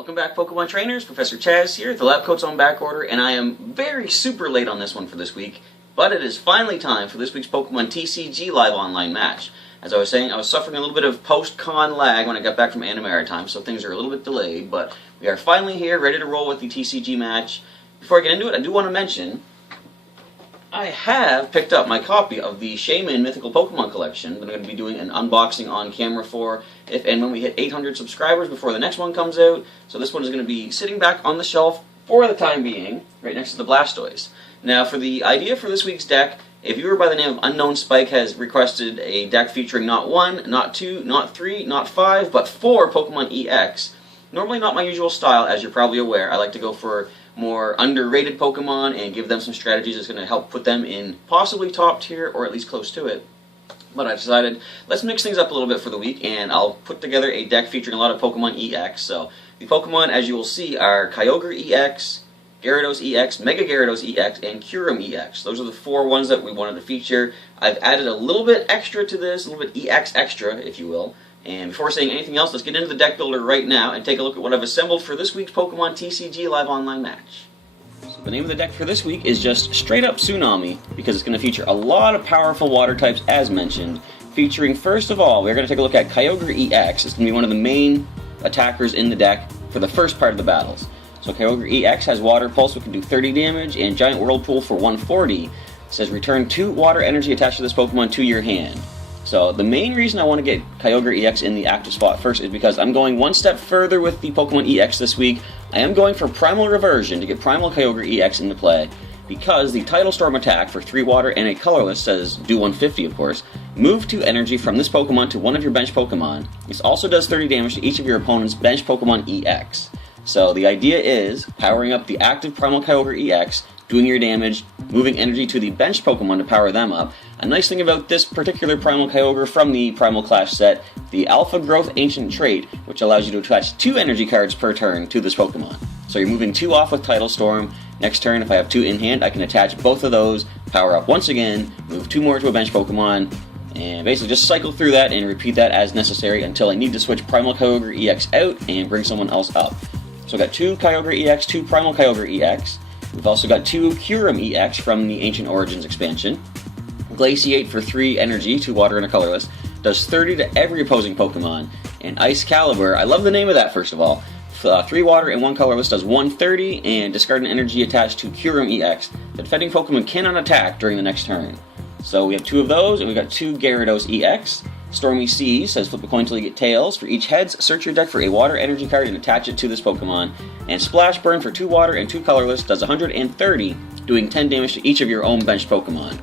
Welcome back, Pokemon trainers. Professor Chaz here. The lab coat's on back order, and I am very super late on this one for this week, but it is finally time for this week's Pokemon TCG live online match. As I was saying, I was suffering a little bit of post-con lag when I got back from Maritime, so things are a little bit delayed, but we are finally here, ready to roll with the TCG match. Before I get into it, I do want to mention I have picked up my copy of the Shaymin Mythical Pokemon Collection that I'm going to be doing an unboxing on camera for if and when we hit 800 subscribers before the next one comes out. So this one is going to be sitting back on the shelf for the time being, right next to the Blastoise. Now for the idea for this week's deck, a viewer by the name of Unknown Spike has requested a deck featuring not 1, not 2, not 3, not 5, but 4 Pokémon-EX. Normally not my usual style, as you're probably aware. I like to go for more underrated Pokemon and give them some strategies that's going to help put them in possibly top tier or at least close to it. But I decided, let's mix things up a little bit for the week, and I'll put together a deck featuring a lot of Pokemon-EX. So the Pokemon, as you will see, are Kyogre-EX, Gyarados-EX, Mega Gyarados-EX, and Kyurem-EX. Those are the 4 ones that we wanted to feature. I've added a little bit extra to this, a little bit EX extra, if you will. And before saying anything else, let's get into the deck builder right now and take a look at what I've assembled for this week's Pokemon TCG live online match. So the name of the deck for this week is just straight up Tsunami, because it's going to feature a lot of powerful water types as mentioned. Featuring, first of all, we're going to take a look at Kyogre-EX. It's going to be one of the main attackers in the deck for the first part of the battles. So Kyogre-EX has Water Pulse, which can do 30 damage, and Giant Whirlpool for 140. It says return 2 water energy attached to this Pokemon to your hand. So the main reason I want to get Kyogre-EX in the active spot first is because I'm going one step further with the Pokemon-EX this week. I am going for Primal Reversion to get Primal Kyogre-EX into play, because the Tidal Storm attack for 3 water and a colorless says do 150 of course. Move 2 energy from this Pokemon to one of your bench Pokemon. This also does 30 damage to each of your opponent's bench Pokemon-EX. So the idea is powering up the active Primal Kyogre-EX, doing your damage, moving energy to the bench Pokemon to power them up. A nice thing about this particular Primal Kyogre from the Primal Clash set, the Alpha Growth Ancient trait, which allows you to attach 2 energy cards per turn to this Pokemon. So you're moving 2 off with Tidal Storm. Next turn, if I have 2 in hand, I can attach both of those, power up once again, move 2 more to a bench Pokemon, and basically just cycle through that and repeat that as necessary until I need to switch Primal Kyogre-EX out and bring someone else up. So I've got 2 Kyogre-EX, 2 Primal Kyogre-EX. We've also got 2 Kyurem-EX from the Ancient Origins expansion. Glaciate for 3 energy, 2 water and a colorless, does 30 to every opposing Pokemon. And Ice Caliber, I love the name of that first of all, 3 water and 1 colorless does 130, and discard an energy attached to Kyurem-EX. The defending Pokemon cannot attack during the next turn. So we have 2 of those, and we've got 2 Gyarados-EX. Stormy Seas says flip a coin until you get tails. For each heads, search your deck for a water energy card and attach it to this Pokemon. And Splash Burn for 2 water and 2 colorless does 130, doing 10 damage to each of your own bench Pokemon.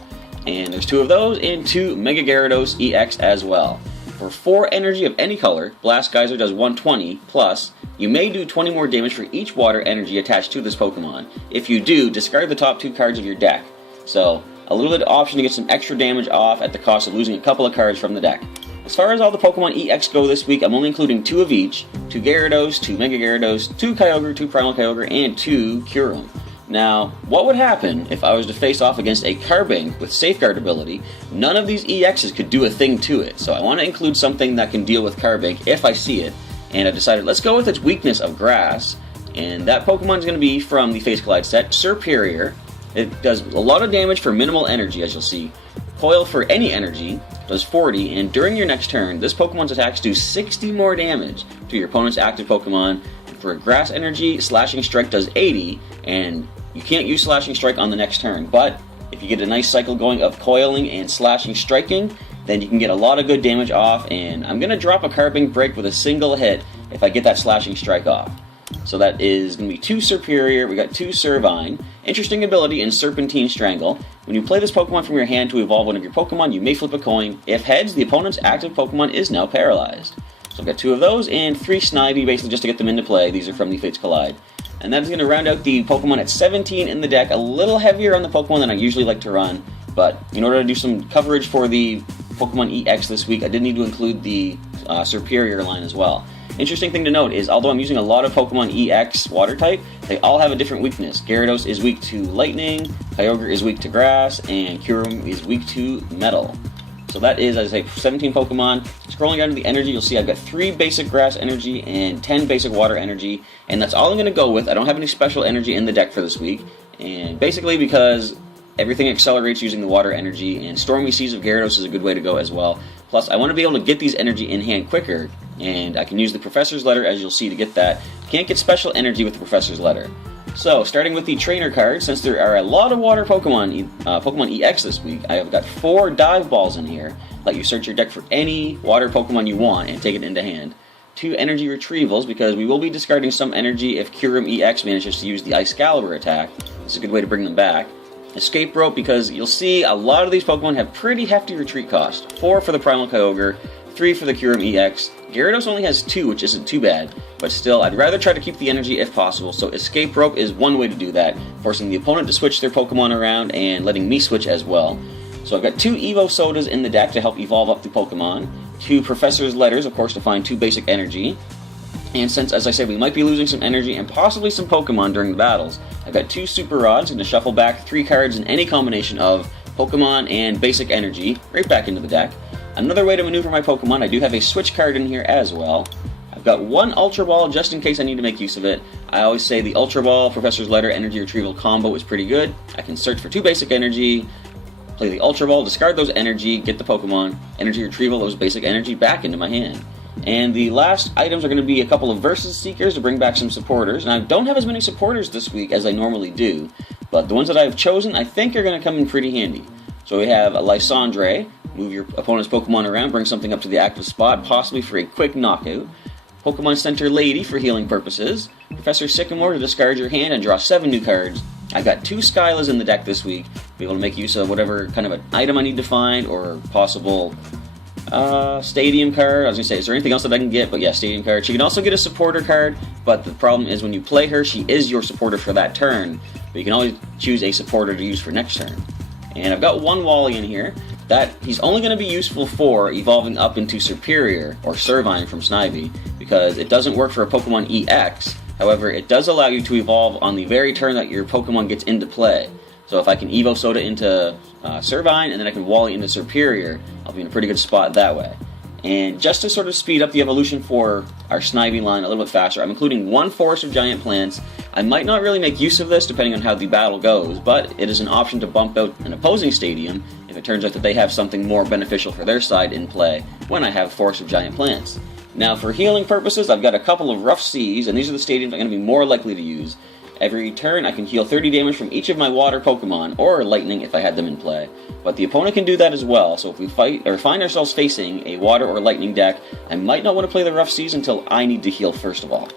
And there's 2 of those, and 2 Mega Gyarados-EX as well. For 4 energy of any color, Blast Geyser does 120, plus you may do 20 more damage for each water energy attached to this Pokemon. If you do, discard the top 2 cards of your deck. So, a little bit of option to get some extra damage off at the cost of losing a couple of cards from the deck. As far as all the Pokemon-EX go this week, I'm only including 2 of each. 2 Gyarados, 2 Mega Gyarados, 2 Kyogre, 2 Primal Kyogre, and 2 Kyurem. Now, what would happen if I was to face off against a Carbink with Safeguard ability? None of these EXs could do a thing to it, so I want to include something that can deal with Carbink if I see it. And I decided, let's go with its weakness of Grass, and that Pokemon is going to be from the Face Collide set, Serperior. It does a lot of damage for minimal energy, as you'll see. Coil for any energy does 40, and during your next turn, this Pokemon's attacks do 60 more damage to your opponent's active Pokemon. For a Grass energy, Slashing Strike does 80, and you can't use Slashing Strike on the next turn, but if you get a nice cycle going of coiling and slashing striking, then you can get a lot of good damage off, and I'm going to drop a Carbink Break with a single hit if I get that Slashing Strike off. So that is going to be 2 Serperior, we got 2 Servine. Interesting ability in Serpentine Strangle. When you play this Pokemon from your hand to evolve one of your Pokemon, you may flip a coin. If heads, the opponent's active Pokemon is now paralyzed. So I've got 2 of those, and 3 Snivy, basically just to get them into play. These are from the Fates Collide. And that's going to round out the Pokemon at 17 in the deck. A little heavier on the Pokemon than I usually like to run, but in order to do some coverage for the Pokemon-EX this week, I did need to include the Serperior line as well. Interesting thing to note is, although I'm using a lot of Pokemon-EX water type, they all have a different weakness. Gyarados is weak to lightning, Kyogre is weak to grass, and Kyurem is weak to metal. So So that is, as I say, 17 Pokemon. Scrolling down to the energy, you'll see I've got 3 basic grass energy and 10 basic water energy, and that's all I'm going to go with. I don't have any special energy in the deck for this week, and basically because everything accelerates using the water energy, and Stormy Seas of Gyarados is a good way to go as well. Plus, I want to be able to get these energy in hand quicker, and I can use the Professor's Letter, as you'll see, to get that. Can't get special energy with the Professor's Letter. So, starting with the trainer card, since there are a lot of water Pokemon, Pokemon-EX this week, I have got 4 dive balls in here. Let you search your deck for any water Pokemon you want and take it into hand. 2 energy retrievals, because we will be discarding some energy if Kyurem-EX manages to use the Excalibur attack. It's a good way to bring them back. Escape Rope, because you'll see a lot of these Pokemon have pretty hefty retreat cost. 4 for the Primal Kyogre, 3 for the Kyurem-EX. Gyarados only has 2, which isn't too bad, but still, I'd rather try to keep the energy if possible, so Escape Rope is one way to do that, forcing the opponent to switch their Pokemon around and letting me switch as well. So I've got 2 Evo Sodas in the deck to help evolve up the Pokemon, 2 Professor's Letters, of course, to find 2 basic energy, and since, as I said, we might be losing some energy and possibly some Pokemon during the battles, I've got 2 Super Rods, going to shuffle back 3 cards in any combination of Pokemon and basic energy right back into the deck. Another way to maneuver my Pokemon, I do have a switch card in here as well. I've got 1 Ultra Ball just in case I need to make use of it. I always say the Ultra Ball, Professor's Letter, Energy Retrieval combo is pretty good. I can search for 2 basic energy, play the Ultra Ball, discard those energy, get the Pokemon, Energy Retrieval, those basic energy back into my hand. And the last items are going to be a couple of Versus Seekers to bring back some supporters. And I don't have as many supporters this week as I normally do, but the ones that I've chosen I think are going to come in pretty handy. So we have a Lysandre. Move your opponent's Pokemon around, bring something up to the active spot, possibly for a quick knockout. Pokemon Center Lady for healing purposes. Professor Sycamore to discard your hand and draw 7 new cards. I've got 2 Skylas in the deck this week. Be able to make use of whatever kind of an item I need to find, or possible Stadium card. I was going to say, is there anything else that I can get? But yeah, Stadium card. She can also get a supporter card, but the problem is when you play her, she is your supporter for that turn. But you can always choose a supporter to use for next turn. And I've got 1 Wally in here. That he's only going to be useful for evolving up into Superior, or Servine from Snivy, because it doesn't work for a Pokemon EX. However, it does allow you to evolve on the very turn that your Pokemon gets into play. So if I can Evo Soda into Servine, and then I can Wally into Superior, I'll be in a pretty good spot that way. And just to sort of speed up the evolution for our Snivy line a little bit faster, I'm including 1 Forest of Giant Plants. I might not really make use of this depending on how the battle goes, but it is an option to bump out an opposing stadium if it turns out that they have something more beneficial for their side in play when I have Forest of Giant Plants. Now for healing purposes, I've got a couple of Rough Seas, and these are the stadiums I'm going to be more likely to use. Every turn I can heal 30 damage from each of my water Pokemon, or lightning if I had them in play. But the opponent can do that as well, so if we find ourselves facing a water or lightning deck, I might not want to play the Rough Seas until I need to heal first of all.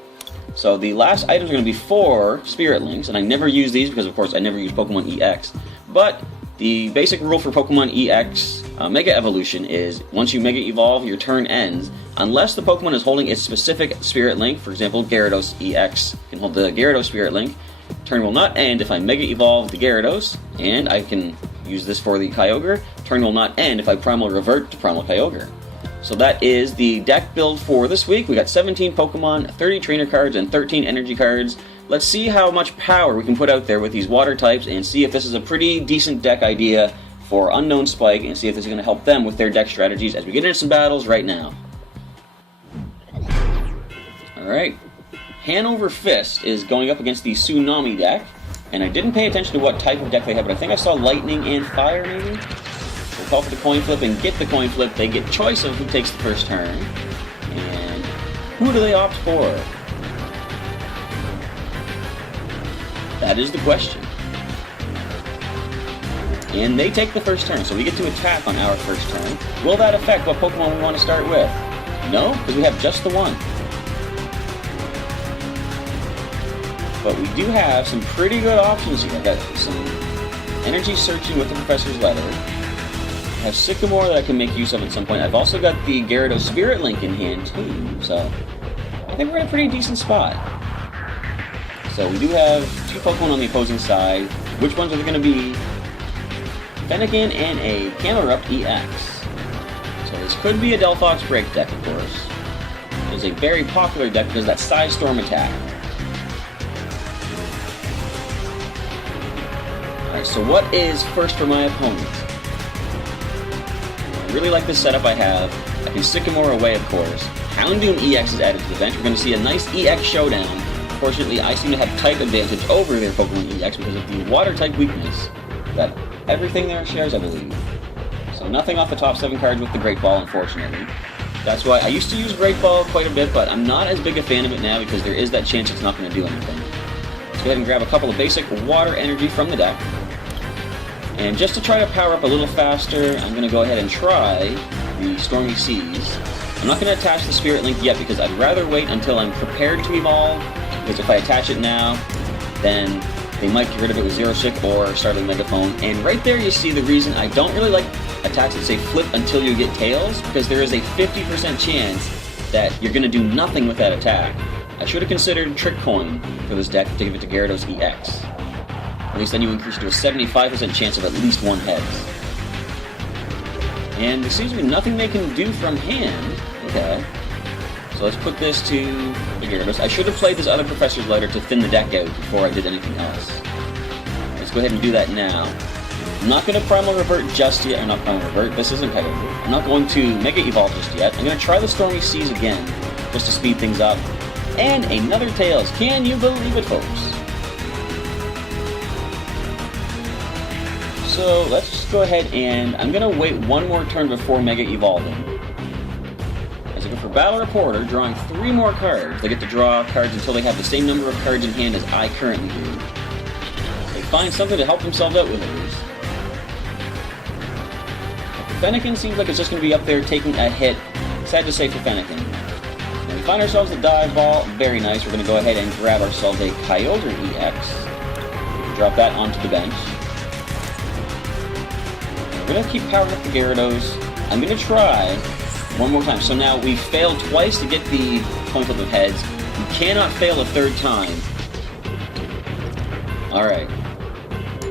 So the last items are going to be 4 Spirit Links, and I never use these because of course I never use Pokemon-EX. But the basic rule for Pokemon-EX Mega Evolution is once you Mega Evolve, your turn ends, unless the Pokemon is holding its specific Spirit Link. For example, Gyarados-EX can hold the Gyarados Spirit Link. Turn will not end if I Mega Evolve the Gyarados, and I can use this for the Kyogre. Turn will not end if I Primal Revert to Primal Kyogre. So that is the deck build for this week. We got 17 Pokemon, 30 trainer cards, and 13 energy cards. Let's see how much power we can put out there with these water types and see if this is a pretty decent deck idea for Unknown Spike, and see if this is going to help them with their deck strategies as we get into some battles right now. Alright, Hanover Fist is going up against the Tsunami deck, and I didn't pay attention to what type of deck they have, but I think I saw Lightning and Fire maybe? We'll call for the coin flip and get the coin flip. They get choice of who takes the first turn, and who do they opt for? That is the question. And they take the first turn, so we get to attack on our first turn. Will that affect what Pokemon we want to start with? No, because we have just the one. But we do have some pretty good options here. I've got some energy searching with the Professor's Letter. I have Sycamore that I can make use of at some point. I've also got the Gyarados Spirit Link in hand too, so I think we're in a pretty decent spot. So we do have 2 Pokemon on the opposing side. Which ones are they going to be? Fennekin and a Camerupt-EX. So this could be a Delphox Break deck, of course. It is a very popular deck because of that Psy Storm attack. Alright, so what is first for my opponent? really like this setup I have. I can Sycamore away, of course. Houndoom-EX is added to the bench. We're going to see a nice EX showdown. Fortunately, I seem to have type advantage over their Pokemon-EX because of the water-type weakness that everything there shares, I believe. So nothing off the top 7 cards with the Great Ball, unfortunately. That's why I used to use Great Ball quite a bit, but I'm not as big a fan of it now because there is that chance it's not going to do anything. Let's go ahead and grab a couple of basic water energy from the deck. And just to try to power up a little faster, I'm going to go ahead and try the Stormy Seas. I'm not going to attach the Spirit Link yet because I'd rather wait until I'm prepared to evolve, because if I attach it now, then they might get rid of it with Zero Shift or Startling Megaphone. And right there you see the reason I don't really like attacks that say flip until you get Tails, because there is a 50% chance that you're going to do nothing with that attack. I should have considered Trick Coin for this deck to give it to Gyarados-EX. At least then you increase it to a 75% chance of at least one heads. And there seems to be nothing they can do from hand. Okay. So let's put this to the Gyarados. I should have played this other Professor's Letter to thin the deck out before I did anything else. Let's go ahead and do that now. I'm not going to Primal Revert just yet. I'm not Primal Revert. This isn't Kyogre. I'm not going to Mega Evolve just yet. I'm going to try the Stormy Seas again, just to speed things up. And another Tails. Can you believe it, folks? So let's just go ahead and I'm going to wait one more turn before Mega Evolving. As I go for Battle Reporter, drawing 3 more cards. They get to draw cards until they have the same number of cards in hand as I currently do. They find something to help themselves out with at least. Fennekin seems like it's just going to be up there taking a hit. Sad to say for Fennekin. Now we find ourselves a Dive Ball. Very nice. We're going to go ahead and grab ourselves a Kyogre-EX. Drop that onto the bench. We're going to keep powering up the Gyarados. I'm going to try one more time. So now we failed twice to get the coin flip of heads. We cannot fail a 3rd time. Alright.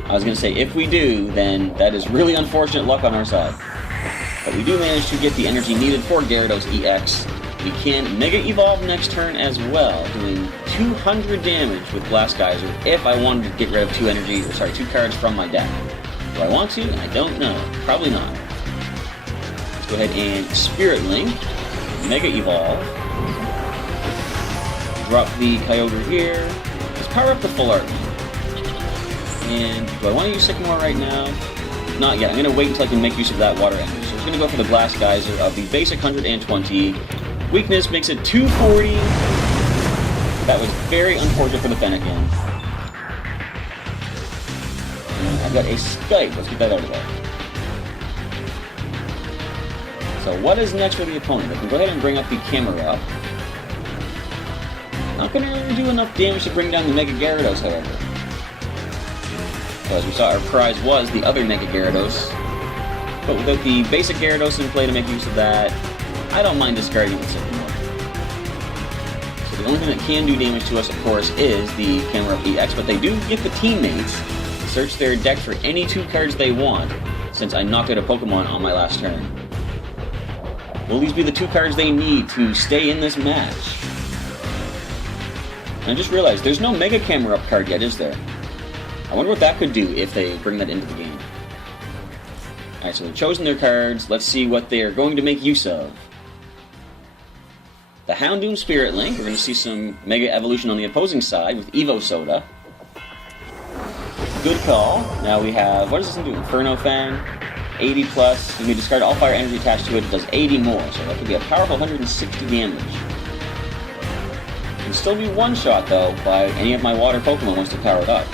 I was going to say, if we do, then that is really unfortunate luck on our side. But we do manage to get the energy needed for Gyarados-EX. We can Mega Evolve next turn as well, doing 200 damage with Blast Geyser if I wanted to get rid of 2 cards from my deck. Do I want to? I don't know. Probably not. Let's go ahead and Spirit Link, Mega Evolve, drop the Kyogre here. Let's power up the Full Art. And do I want to use Sycamore right now? Not yet. I'm going to wait until I can make use of that water energy. So I'm going to go for the Blast Geyser of the basic 120. Weakness makes it 240. That was very unfortunate for the Fennekin. I've got a Skype. Let's get that out of the way. So what is next for the opponent? I can go ahead and bring up the camera up. Not going to really do enough damage to bring down the Mega Gyarados, however. So as we saw, our prize was the other Mega Gyarados. But without the basic Gyarados in play to make use of that, I don't mind discarding it Sycamore. So the only thing that can do damage to us, of course, is the Kyurem-EX, but they do get the teammates to search their deck for any 2 cards they want, since I knocked out a Pokemon on my last turn. Will these be the 2 cards they need to stay in this match? And I just realized, there's no Mega Camera Up card yet, is there? I wonder what that could do if they bring that into the game. Alright, so they've chosen their cards. Let's see what they're going to make use of. The Houndoom Spirit Link. We're going to see some Mega Evolution on the opposing side with Evo Soda. Good call. Now we have, what does this thing do? Inferno Fan. 80 plus. When we discard all fire energy attached to it, it does 80 more. So that could be a powerful 160 damage. It can still be one-shot, though, by any of my water Pokemon once they're powered up.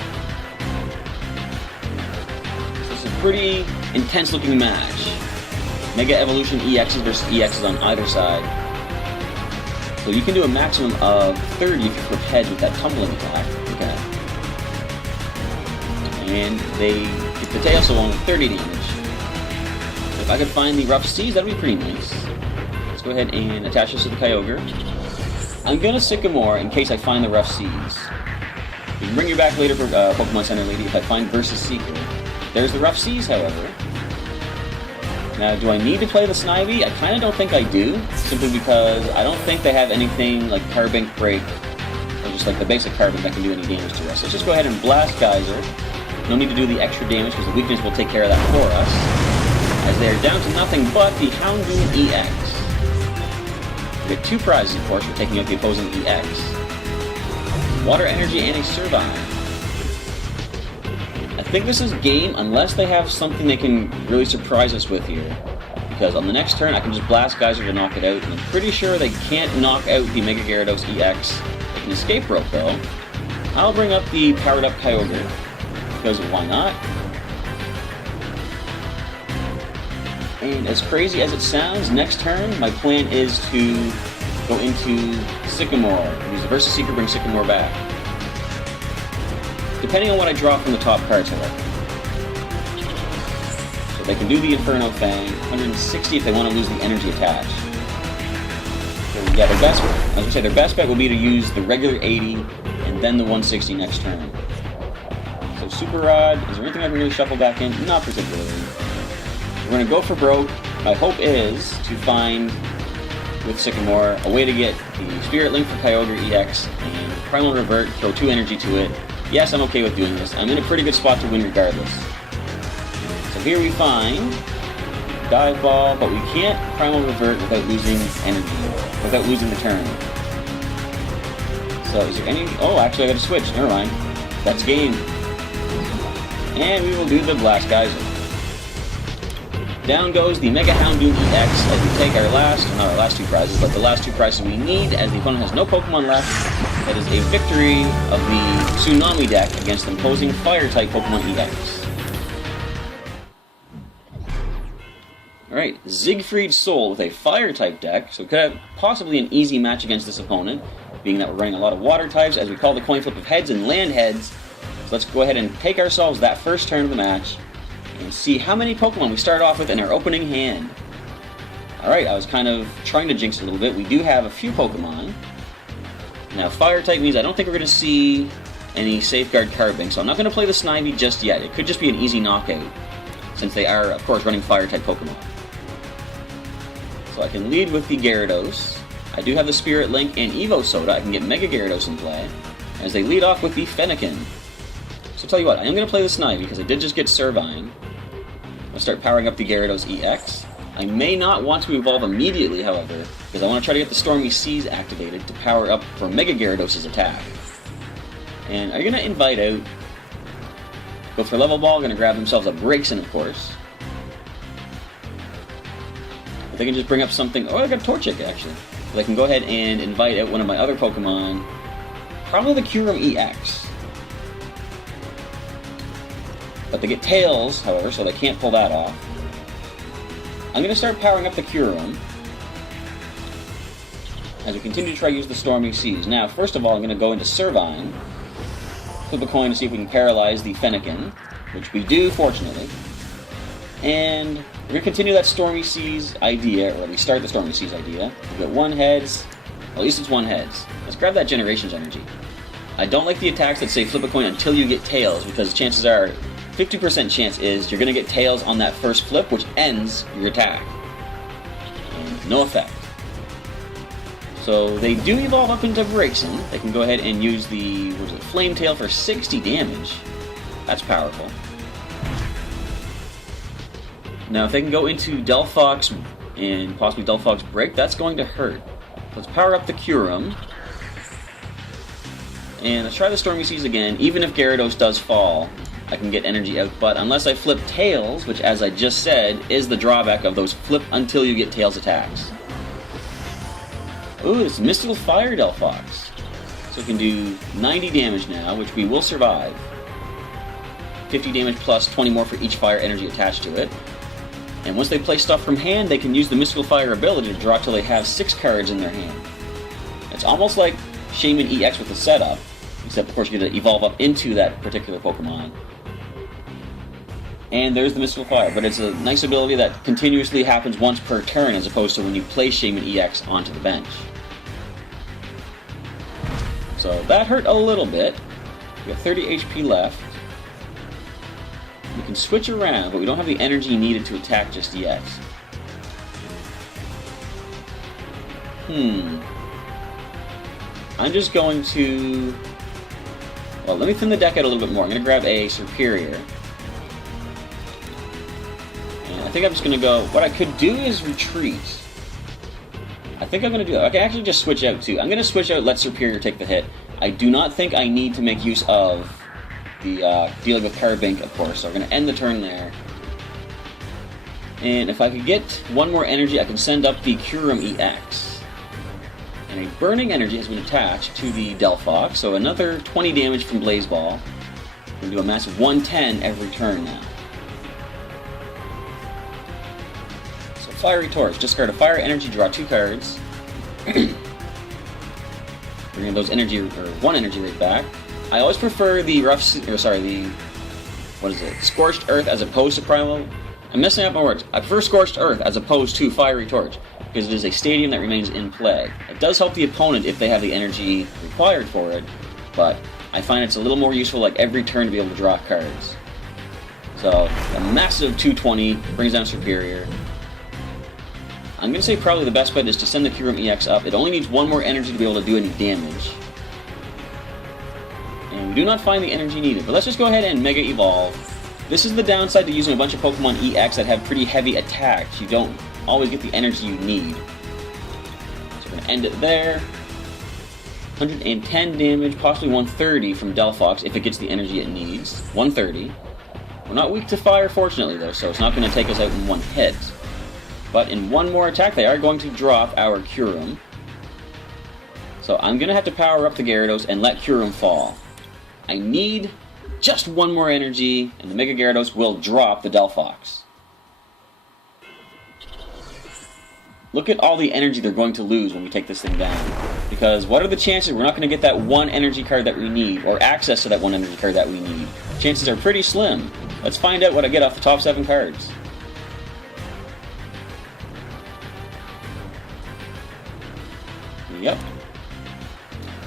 So it's a pretty intense-looking match. Mega Evolution EXs versus EXs on either side. So you can do a maximum of 30 if you flip heads with that tumbling attack. Okay. And they get the tail, so only 30 damage. If I could find the Rough Seas, that'd be pretty nice. Let's go ahead and attach this to the Kyogre. I'm gonna Sycamore in case I find the Rough Seas. You can bring your back later for Pokemon Center Lady if I find Versus Seeker. There's the Rough Seas, however. Now, do I need to play the Snivy? I kind of don't think I do, simply because I don't think they have anything like Carbink Break, or just like the basic Carbink that can do any damage to us. Let's just go ahead and Blast Geyser. No need to do the extra damage because the weakness will take care of that for us. as they are down to nothing but the Houndoom-EX. We get 2 prizes, of course, for taking out the opposing EX. Water Energy and a Servine. I think this is game unless they have something they can really surprise us with here. Because on the next turn, I can just Blast Geyser to knock it out, and I'm pretty sure they can't knock out the Mega Gyarados-EX. They can escape rope, though. I'll bring up the powered-up Kyogre, because why not? And as crazy as it sounds, next turn, my plan is to go into Sycamore. Use the Versus Seeker, bring Sycamore back. Depending on what I draw from the top cards, however. So they can do the Inferno Fang, 160 if they want to lose the energy attached. So yeah, their best, I was gonna say, their best bet will be to use the regular 80 and then the 160 next turn. So Super Rod, is there anything I can really shuffle back in? Not particularly. We're going to go for broke. My hope is to find, with Sycamore, a way to get the Spirit Link for Kyogre-EX and Primal Revert, throw 2 energy to it. Yes, I'm okay with doing this. I'm in a pretty good spot to win regardless. So here we find Dive Ball, but we can't Primal Revert without losing energy, without losing the turn. So is there any... Oh, actually I gotta switch. Never mind. That's game. And we will do the Blast Geyser. Down goes the Mega Houndoom-EX as we take our last, not our last 2 prizes, but the last 2 prizes we need as the opponent has no Pokemon left. That is a victory of the Tsunami deck against the opposing Fire-type Pokémon-EX. Alright, Siegfried Soul with a Fire-type deck, so could have possibly an easy match against this opponent, being that we're running a lot of Water types as we call the coin flip of heads and land heads. So let's go ahead and take ourselves that first turn of the match and see how many Pokemon we start off with in our opening hand. Alright, I was kind of trying to jinx it a little bit. We do have a few Pokemon. Now, Fire-type means I don't think we're going to see any Safeguard card bank, so I'm not going to play the Snivy just yet. It could just be an easy knockout, since they are, of course, running Fire-type Pokemon. So I can lead with the Gyarados. I do have the Spirit Link and Evo Soda. I can get Mega Gyarados in play, as they lead off with the Fennekin. So tell you what, I am going to play the Snivy, because I did just get Servine. I'll start powering up the Gyarados-EX. I may not want to evolve immediately, however, because I want to try to get the Stormy Seas activated to power up for Mega Gyarados' attack. And are you going to invite out? Go for Level Ball, going to grab themselves a Braixen, of course. If they can just bring up something... Oh, I got Torchic, actually. So they can go ahead and invite out one of my other Pokemon. Probably the Kyurem-EX. But they get Tails, however, so they can't pull that off. I'm going to start powering up the Kyurem as we continue to try to use the Stormy Seas. Now, first of all, I'm going to go into Servine, flip a coin to see if we can paralyze the Fennekin, which we do, fortunately. And we're going to continue that Stormy Seas idea, or at least start the Stormy Seas idea. We've got 1 heads, at least it's 1 heads. Let's grab that Generations energy. I don't like the attacks that say flip a coin until you get Tails, because chances are 50% chance is you're going to get Tails on that first flip, which ends your attack. And no effect. So they do evolve up into Braixen. They can go ahead and use the, what was it, Flame Tail for 60 damage. That's powerful. Now if they can go into Delphox and possibly Delphox Break, that's going to hurt. Let's power up the Kyurem. And let's try the Stormy Seas again. Even if Gyarados does fall, I can get energy out, but unless I flip Tails, which as I just said, is the drawback of those flip until you get Tails attacks. Ooh, it's Mystical Fire Delphox. So we can do 90 damage now, which we will survive. 50 damage plus 20 more for each fire energy attached to it. And once they play stuff from hand, they can use the Mystical Fire ability to draw till they have 6 cards in their hand. It's almost like Shaman-EX with the setup, except of course you're going to evolve up into that particular Pokemon. And there's the Mystical Fire, but it's a nice ability that continuously happens once per turn as opposed to when you play Shaman-EX onto the bench. So that hurt a little bit. We have 30 HP left. We can switch around, but we don't have the energy needed to attack just yet. I'm just going to... Well, let me thin the deck out a little bit more. I'm going to grab a Superior. And I think I'm just going to go... What I could do is retreat. I think I'm going to do that. I can actually just switch out, too. I'm going to switch out Let Superior take the hit. I do not think I need to make use of the dealing with Carbink, of course. So we're going to end the turn there. And if I could get one more energy, I can send up the Kyurem-EX. And a Burning Energy has been attached to the Delphox, so another 20 damage from Blaze Ball. We're going to do a massive 110 every turn now. So Fiery Torch, discard a Fire Energy, draw 2 cards. Bring those energy, or 1 energy right back. I always prefer the Scorched Earth as opposed to Primal. I'm messing up my words. I prefer Scorched Earth as opposed to Fiery Torch, because it is a stadium that remains in play. It does help the opponent if they have the energy required for it, but I find it's a little more useful like every turn to be able to draw cards. So, a massive 220 brings down Superior. I'm going to say probably the best bet is to send the Kyurem-EX up. It only needs 1 more energy to be able to do any damage. And we do not find the energy needed, but let's just go ahead and Mega Evolve. This is the downside to using a bunch of Pokemon EX that have pretty heavy attacks. You don't always get the energy you need. So we're going to end it there. 110 damage, possibly 130 from Delphox if it gets the energy it needs. 130. We're not weak to fire, fortunately, though, so it's not going to take us out in one hit. But in one more attack, they are going to drop our Kyurem. So I'm going to have to power up the Gyarados and let Kyurem fall. I need just 1 more energy, and the Mega Gyarados will drop the Delphox. Look at all the energy they're going to lose when we take this thing down. Because what are the chances we're not going to get that 1 energy card that we need, or access to that 1 energy card that we need? Chances are pretty slim. Let's find out what I get off the top 7 cards. Yep.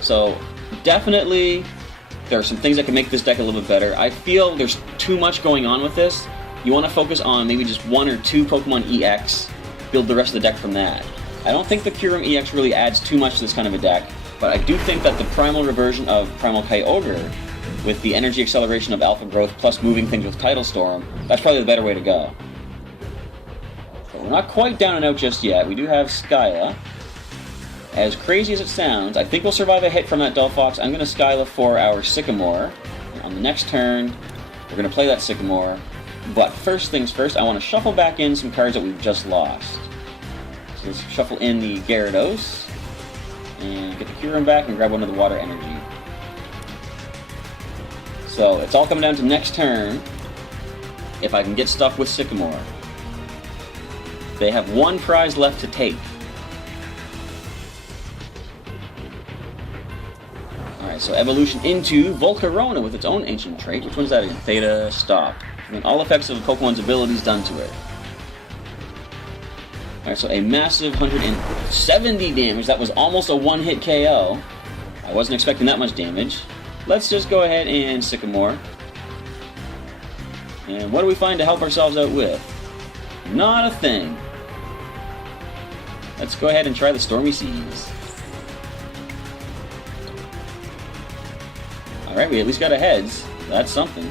So, definitely, there are some things that can make this deck a little bit better. I feel there's too much going on with this. You want to focus on maybe just 1 or 2 Pokemon EX, build the rest of the deck from that. I don't think the Kyurem-EX really adds too much to this kind of a deck, but I do think that the Primal reversion of Primal Kyogre, with the energy acceleration of Alpha Growth plus moving things with Tidal Storm, that's probably the better way to go. But we're not quite down and out just yet. We do have Skyla. As crazy as it sounds, I think we'll survive a hit from that Delphox. I'm going to Skyla for our Sycamore. And on the next turn, we're going to play that Sycamore. But first things first, I want to shuffle back in some cards that we've just lost. So let's shuffle in the Gyarados. And get the Kyurem back and grab one of the Water Energy. So it's all coming down to next turn. If I can get stuff with Sycamore. They have 1 prize left to take. So evolution into Volcarona with its own ancient trait. Which one's that again? Theta, stop. I mean, all effects of Pokemon's abilities done to it. Alright, so a massive 170 damage. That was almost a 1-hit KO. I wasn't expecting that much damage. Let's just go ahead and Sycamore. And what do we find to help ourselves out with? Not a thing. Let's go ahead and try the Stormy Seas. Alright, we at least got a heads. That's something.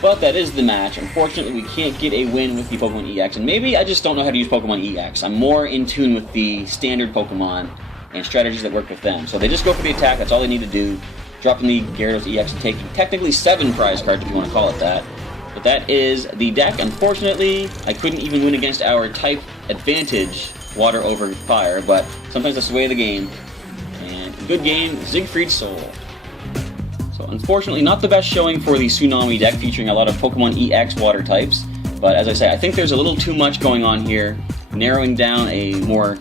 But that is the match. Unfortunately, we can't get a win with the Pokemon EX. And maybe I just don't know how to use Pokemon EX. I'm more in tune with the standard Pokemon and strategies that work with them. So they just go for the attack. That's all they need to do. Drop in the Gyarados-EX and take technically 7 prize cards, if you want to call it that. But that is the deck. Unfortunately, I couldn't even win against our type advantage, Water over Fire. But sometimes that's the way of the game. Good game, Siegfried Soul. So unfortunately, not the best showing for the Tsunami deck, featuring a lot of Pokemon EX water types. But as I say, I think there's a little too much going on here. Narrowing down a more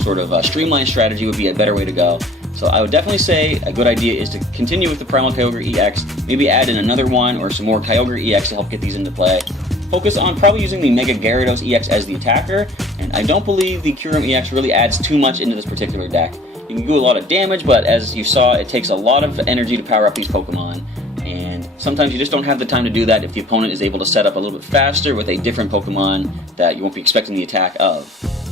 sort of streamlined strategy would be a better way to go. So I would definitely say a good idea is to continue with the Primal Kyogre-EX, maybe add in another one or some more Kyogre-EX to help get these into play. Focus on probably using the Mega Gyarados-EX as the attacker, and I don't believe the Kyurem-EX really adds too much into this particular deck. You can do a lot of damage, but as you saw, it takes a lot of energy to power up these Pokemon, and sometimes you just don't have the time to do that if the opponent is able to set up a little bit faster with a different Pokemon that you won't be expecting the attack of.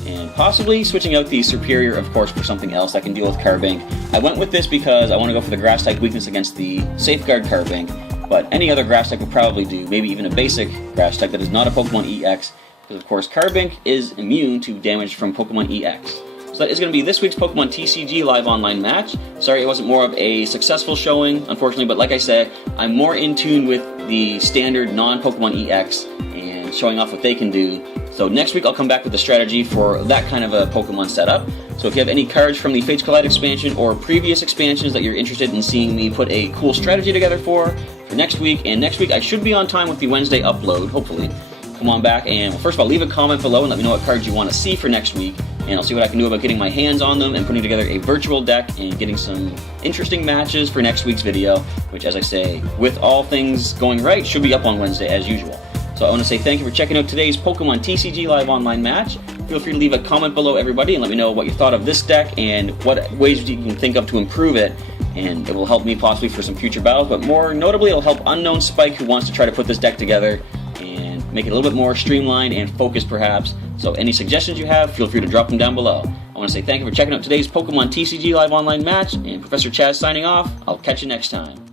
And possibly switching out the Superior, of course, for something else that can deal with Carbink. I went with this because I want to go for the Grass-type weakness against the Safeguard Carbink, but any other grass type would probably do, maybe even a basic grass type that is not a Pokemon-EX, because of course Carbink is immune to damage from Pokemon-EX. So that is going to be this week's Pokemon TCG live online match. Sorry it wasn't more of a successful showing, unfortunately, but like I said, I'm more in tune with the standard non-Pokemon-EX and showing off what they can do. So next week I'll come back with a strategy for that kind of a Pokemon setup. So if you have any cards from the Fates Collide expansion or previous expansions that you're interested in seeing me put a cool strategy together for next week, and next week I should be on time with the Wednesday upload, hopefully. Come on back and, well, first of all, leave a comment below and let me know what cards you want to see for next week, and I'll see what I can do about getting my hands on them and putting together a virtual deck and getting some interesting matches for next week's video, which, as I say, with all things going right, should be up on Wednesday as usual. So I want to say thank you for checking out today's Pokemon TCG live online match. Feel free to leave a comment below, everybody, and let me know what you thought of this deck and what ways you can think of to improve it, and it will help me possibly for some future battles, but more notably it'll help Unknown Spike, who wants to try to put this deck together and make it a little bit more streamlined and focused perhaps. So any suggestions you have, feel free to drop them down below. I want to say thank you for checking out today's Pokemon TCG live online match, and Professor Chaz signing off. I'll catch you next time.